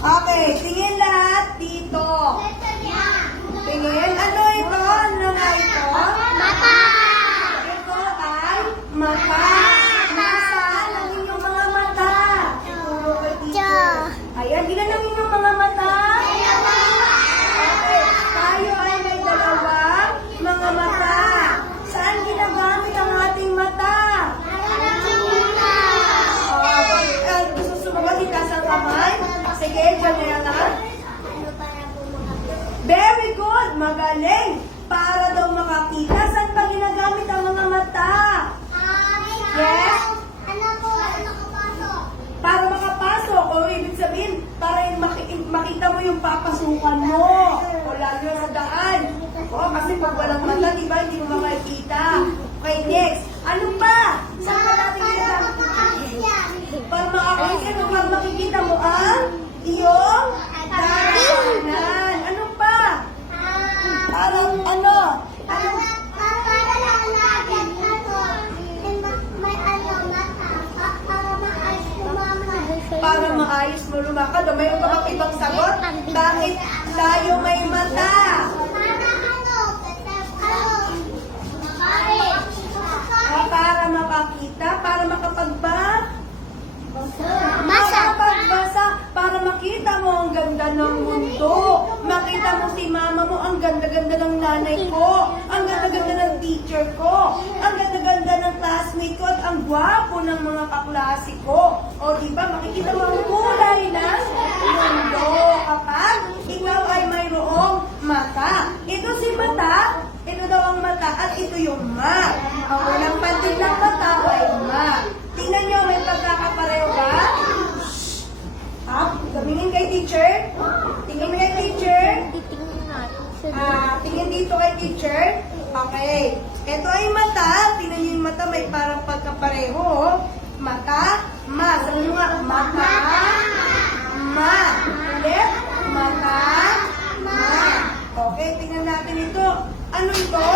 Okay, tingin lahat dito. Tingin. Ano ito? Ano nga ito? Mata! Ito ay mata. Nasaan ang inyong mga mata? Ituro kay teacher. Ayan, ilan ang inyong mga mata? Okay, tayo ay may dalawang mga mata. Saan ginagamit ang ating mata? Gusto sumagot, itaas ang kamay. Sige, dyan na lang. Very good! Magaling! Para daw makakita, saan pa ginagamit ang mga mata? Yes? Para makapasok. O ibig sabihin, para makita mo yung papasukan mo. O lalo sa daan. O kasi pag walang mata, di ba, hindi mo makikita. Okay, next. Ano pa? Saan pa natin ginagamit? Para makakita, para makikita mo ang iyong daanan. Ano pa? Parang ano? Para maayos mo lumakad. O mayroon ka bang ibang sagot? Bakit tayo may mata? Para makakita, para makapagbasa, para makita mo ang ganda ng mundo. Makita mo si mama mo, ang ganda-ganda ng nanay ko, ang ganda-ganda ng teacher ko, ang ganda-ganda ng classmate ko, at ang gwapo ng mga kaklase ko. O diba, makikita mo ang kulay ng mundo kapag ikaw ay mayroong mata. Ito si mata, ito daw ang mata, at ito yung ma. Ang unang pantig ng mata ay ma. Tingnan nyo, may pagkakapareho ba? Tumingin kay teacher. Tingin kay teacher. Tingin dito kay teacher. Okay. Ito ay mata. Tingnan nyo yung mata, may parang pagkapareho. Mata, ma. Sabi nyo nga, mata, ma. Ulit, mata, ma. Okay, tingnan natin ito. Ano ito?